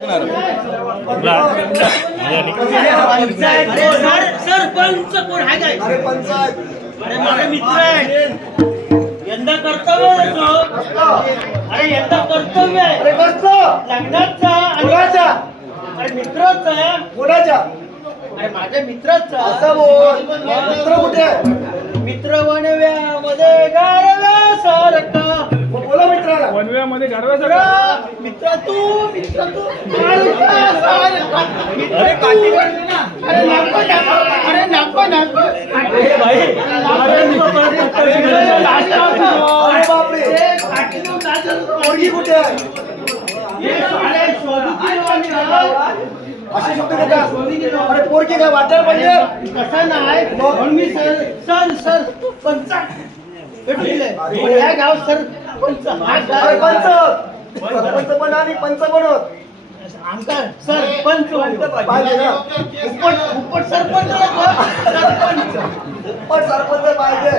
सरपंच कोण आहे काय? अरे पंचायत, अरे माझे मित्र आहे. यंदा कर्तव्य आहे तो. अरे यंदा कर्तव्य आहे. अरे बसलो लग्नाचा आणि कोणाच्या अरे मित्राचा. कोणाच्या अरे माझ्या मित्राचा. असं बोल. मित्र कुठे आहे? मित्र वनव्यामध्ये गारव्यासारखा. मग बोला मित्राला. वनव्यामध्ये गारव्याचा मित्र तू गारव्यासारखा. अरे काठी काढली ना. अरे नको नको. अरे नको नको. अरे भाई अरे बापरे, पोरगी कुठे आहे? असे शब्द घेतात. अरे पोरगी काय वाटायला पाहिजे. कसं नाही म्हणून मी सर पंच ह्या गाव सरपंच. अरे पंच, सरपंच पण आणि पंच पण होत आमदार सरपंच पाहिजे ना. उपट सरपंच. पण सरपंच पाहिजे.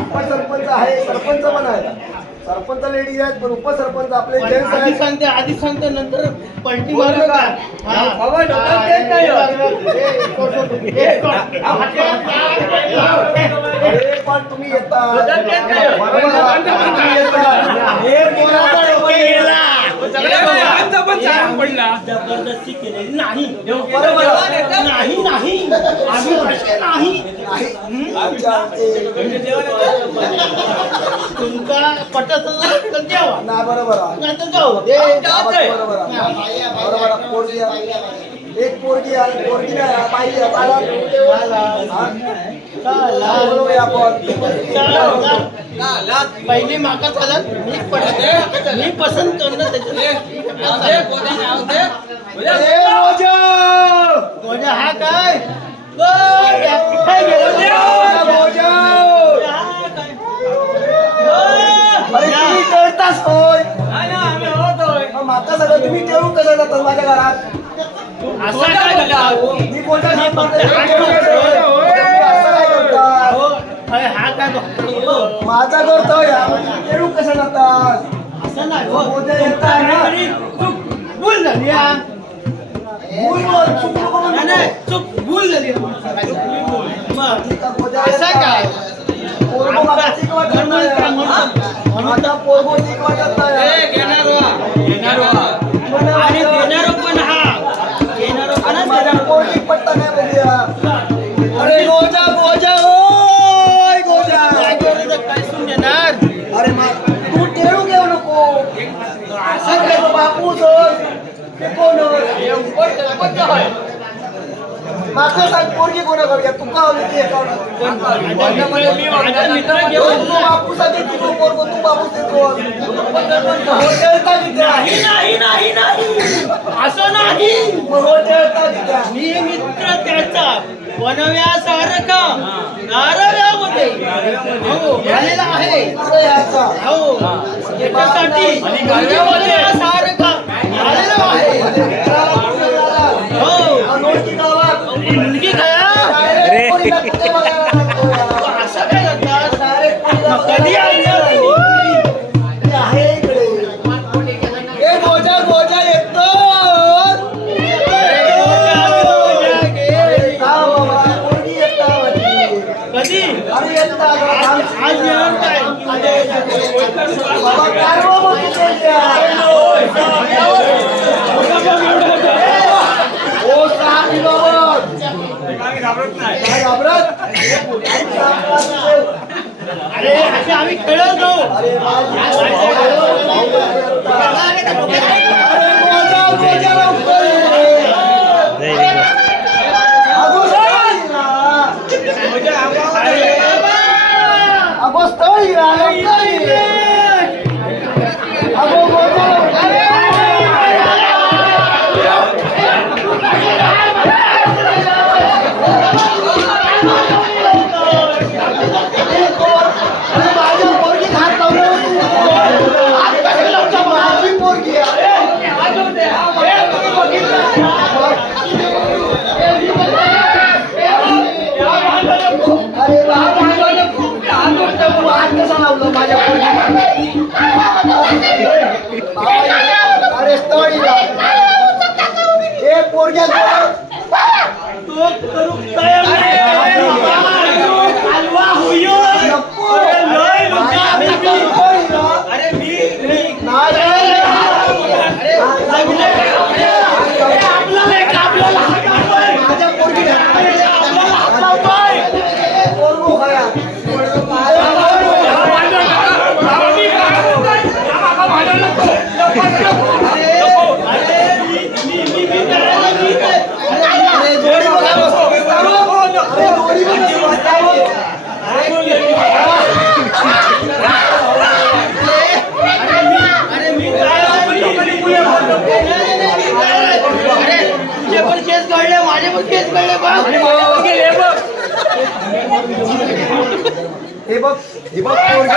उपसरपंच आहे, सरपंच पण आहे. सरपंच लेडीज आहेत पण उपसरपंच आपले जेंट्स आहेत. आधी सांगते नंतर पलटी मारू नका. अरे पण तुम्ही येता बरोबर आहे. तुम्ही येता. हे कोणाचा डोकं गेला? जबरदस्ती केलेली नाही. बरोबर आहे. नाही नाही आम्ही असे नाही. अच्छा, ते तुमका पटत असेल तर द्यावा. नाही बरोबर आहे. नाही तर जाऊ दे. बरोबर आहे. बरोबर आहे. पोरगी आहे. एक पोरगी आहे, पोरगी नाही पाहिजे. बोलूया आपण. पहिली माका चालत मी पसंत करणं त्याच्या हा काय अरे तुम्ही टेळताच होय. माता सगळं तुम्ही टेळून कसं जातात माझ्या घरात? असं काय मी कोणत्या हा काय बघतो माझा करतोय टेळून कसं जातात? असं नाही उद्या येताय ना. भूल झाली हा. भूलवर चूक नको म्हणू. नाही चूक भूल झाली मग असं काय पोरगो मला ठीक वाटत नाही. आता पोरगो ठीक वाटत नाही. आणि देणारो पण हा देणारो पण माझ्या पोरगी पट्टा नाही बघूया. अरे गोजा गोजा ओय गोजा. काय सुन देणार. अरे तू टेळू घेऊ नको. असं काय बापूस ते कोण मागं सांग पोरगी कोणा करूया तू का होती ती बापूस आधी तू पोरगो तू बापूस देतो. नाही नाही नाही नाही असं नाही. मी मित्र त्याचा वनव्यासारखा गारव्यामध्ये झालेला आहे. हो त्याच्यासाठी वनव्यासारखा झालेला आहे. हो मुलगी खाया असं काय करतात. कधी आहे इकडे. ए गोजा गोजा येतो. कधी अरे येता आज येणार काय बाबा काय बाबा ओ साहेब बाबा काय घाबरत. अरे असे आम्ही खेळत जाऊ. अरे गोजा गोजा लवकर ये. माझ्या पोरगी हात लावलं. हे बघ पोरगी.